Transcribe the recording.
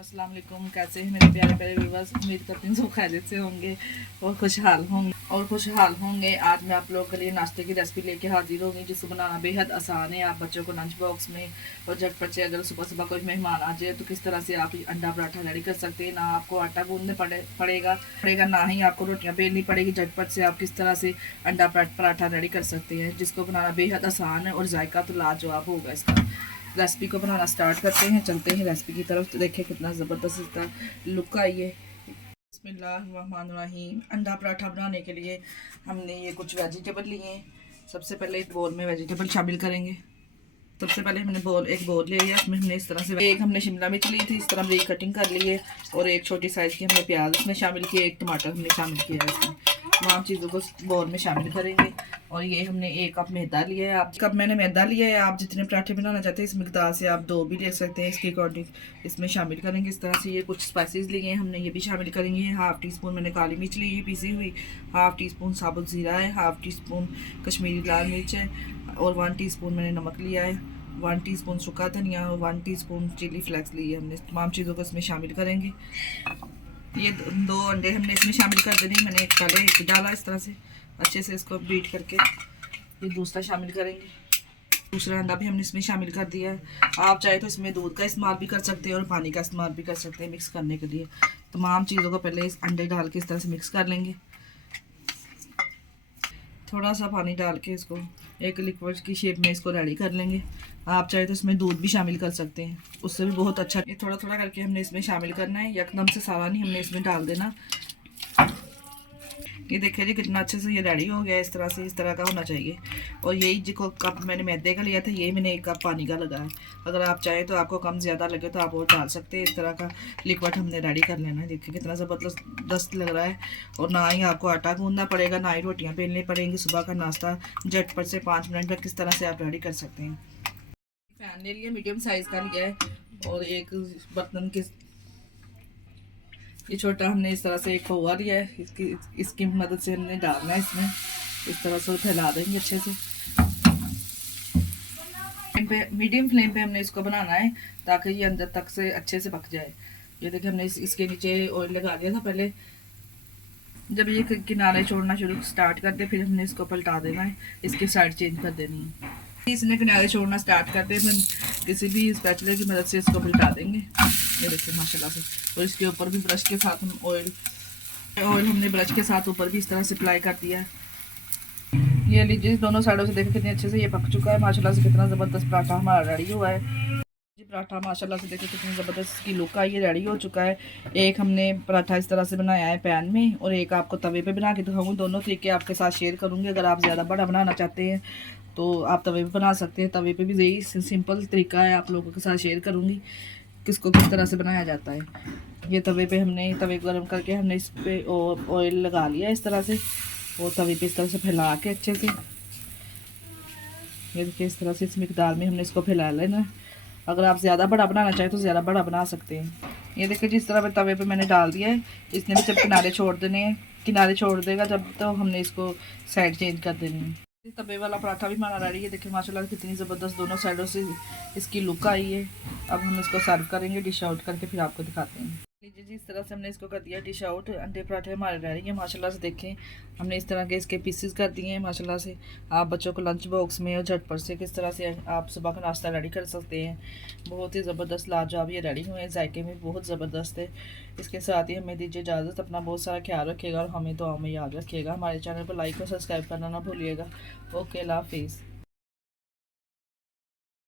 अस्सलाम वालेकुम। कैसे हैं मेरे प्यारे प्यारे व्यूअर्स। उम्मीद करती हूँ सब खैरियत से होंगे और खुशहाल होंगे। आज मैं आप लोगों के लिए नाश्ते की रेसिपी लेके हाजिर होंगी जिसको बनाना बेहद आसान है। आप बच्चों को लंच बॉक्स में और झटपट से अगर सुबह सुबह कोई मेहमान आ जाए तो किस तरह से आप अंडा पराठा रेडी कर सकते हैं। ना आपको आटा गूंदने पड़ेगा ना ही आपको रोटियाँ बेलनी पड़ेगी। झटपट से आप किस तरह से अंडा पराठा रेडी कर सकते हैं जिसको बनाना बेहद आसान है और जायका तो लाजवाब होगा इसका। रेसिपी को बनाना स्टार्ट करते हैं, चलते हैं रेसिपी की तरफ। तो देखिए कितना ज़बरदस्त इसका लुक आई है। बिस्मिल्लाहिर्रहमानिर्रहीम। अंडा पराठा बनाने के लिए हमने ये कुछ वेजिटेबल लिए हैं। सबसे पहले एक बोल में वेजिटेबल शामिल करेंगे। सबसे पहले हमने एक बोल ले लिया। उसमें हमने इस तरह से एक हमने शिमला मिर्च ली थी, इस तरह हमने कटिंग कर ली है। और एक छोटी साइज़ की हमने प्याज इसमें शामिल किया, एक टमाटर हमने शामिल किया है इसमें। तमाम चीज़ों को बोल में शामिल करेंगे। और ये हमने 1 कप मैदा लिया है। आप कप मैंने मैदा लिया है। आप जितने पराठे बनाना चाहते हैं इस मिकदार से आप 2 भी ले सकते हैं। इसके अकॉर्डिंग इसमें शामिल करेंगे इस तरह से। ये कुछ स्पाइसेस लिए हैं हमने, ये भी शामिल करेंगे। 1/2 टीस्पून मैंने काली मिर्च ली है पीसी हुई, 1/2 टीस्पून साबुत ज़ीरा है, 1/2 टीस्पून कश्मीरी लाल मिर्च है और 1 टीस्पून मैंने नमक लिया है, 1 टीस्पून सूखा धनिया और 1 टीस्पून चिली फ्लेक्स लिए हमने। तमाम चीज़ों को इसमें शामिल करेंगे। ये 2 अंडे हमने इसमें शामिल कर देने। मैंने पहले एक डाला इस तरह से अच्छे से इसको बीट करके। ये दूसरा शामिल करेंगे। दूसरा अंडा भी हमने इसमें शामिल कर दिया है। आप चाहे तो इसमें दूध का इस्तेमाल भी कर सकते हैं और पानी का इस्तेमाल भी कर सकते हैं मिक्स करने के लिए। तमाम चीज़ों को पहले इस अंडे डाल के इस तरह से मिक्स कर लेंगे। थोड़ा सा पानी डाल के इसको एक लिक्विड की शेप में इसको रेडी कर लेंगे। आप चाहे तो इसमें दूध भी शामिल कर सकते हैं, उससे भी बहुत अच्छा। ये थोड़ा थोड़ा करके हमने इसमें शामिल करना है, एकदम से सारा नहीं हमने इसमें डाल देना। ये देखिए जी कितना अच्छे से ये रेडी हो गया। इस तरह का होना चाहिए। और यही जो कप मैंने मैदे का लिया था यही मैंने 1 कप पानी का लगाया। अगर आप चाहें तो आपको कम ज़्यादा लगे तो आप और डाल सकते हैं। इस तरह का लिक्विड हमने रेडी कर लेना है। देखिए कितना ज़बरदस्त लग रहा है। और ना ही आपको आटा गूंदना पड़ेगा, ना ही रोटियाँ बेलनी पड़ेंगी। सुबह का नाश्ता झटपट से 5 मिनट में किस तरह से आप रेडी कर सकते हैं। पैन ले लिया, मीडियम साइज़ का लिया है। और एक बर्तन के ये छोटा हमने इस तरह से एक खोआ लिया है। इसकी मदद से हमने डालना है इसमें। इस तरह से फैला देंगे अच्छे से। मीडियम फ्लेम पे हमने इसको बनाना है ताकि ये अंदर तक से अच्छे से पक जाए। ये देखिए हमने इसके नीचे ऑयल लगा दिया था पहले। जब ये किनारे छोड़ना स्टार्ट कर दे फिर हमने इसको पलटा देना है, इसकी साइड चेंज कर देनी है। इसने किनारे छोड़ना स्टार्ट करते हैं फिर किसी भी स्पैचुला की मदद से इसको पलटा देंगे। ये देखिए माशाल्लाह से। और इसके ऊपर भी ब्रश के साथ हम ऑयल हमने ब्रश के साथ ऊपर भी इस तरह से अप्लाई कर दिया है। ये लीजिए दोनों साइडों से देखिए कितने अच्छे से ये पक चुका है माशाल्लाह से। कितना ज़बरदस्त पराठा हमारा रेडी हुआ है। पराठा माशाल्लाह से देखिए कितनी ज़बरदस्त की लुक आई, ये रेडी हो चुका है। एक हमने पराठा इस तरह से बनाया है पैन में और एक आपको तवे पे बना के दिखाऊंगी। दोनों तरीके आपके साथ शेयर करूंगी। अगर आप ज़्यादा बड़ा बनाना चाहते हैं तो आप तवे पे बना सकते हैं। तवे पे भी यही सिंपल तरीका है, आप लोगों के साथ शेयर करूँगी किसको किस तरह से बनाया जाता है। ये तवे पे हमने तवे गर्म करके हमने इस पर ऑयल लगा लिया इस तरह से और तवे पे इस तरह से फैला के अच्छे से। ये देखिए इस तरह से इस मिकदार में हमने इसको फैला लेना। अगर आप ज़्यादा बड़ा बनाना चाहें तो ज़्यादा बड़ा बना सकते हैं। ये देखिए जिस तरह तवे पे मैंने डाल दिया है। इसने भी जब किनारे छोड़ देने हैं, किनारे छोड़ देगा जब तो हमने इसको साइड चेंज कर देनी है। तवे वाला पराठा भी हमारा रेडी है। देखिए माशाल्लाह कितनी ज़बरदस्त दोनों साइडों से इसकी लुक आई है। अब हम इसको सर्व करेंगे डिश आउट करके, फिर आपको दिखाते हैं। लीजिए जी इस तरह से हमने इसको कर दिया डिश आउट। अंडे पराठे हमारे रेडी हैं माशाल्लाह से। देखें हमने इस तरह के इसके पीसेस कर दिए हैं माशाल्लाह से। आप बच्चों को लंच बॉक्स में और झटपट से किस तरह से आप सुबह का नाश्ता रेडी कर सकते हैं। बहुत ही ज़बरदस्त लाजवाब ये रेडी हुए हैं, जायके में बहुत ज़बरदस्त है। इसके साथ ही हमें दीजिए इजाज़त। अपना बहुत सारा ख्याल रखिएगा और हमें दुआ में याद रखिएगा। हमारे चैनल को लाइक और सब्सक्राइब करना ना भूलिएगा। ओके, अल्लाह हाफिज़।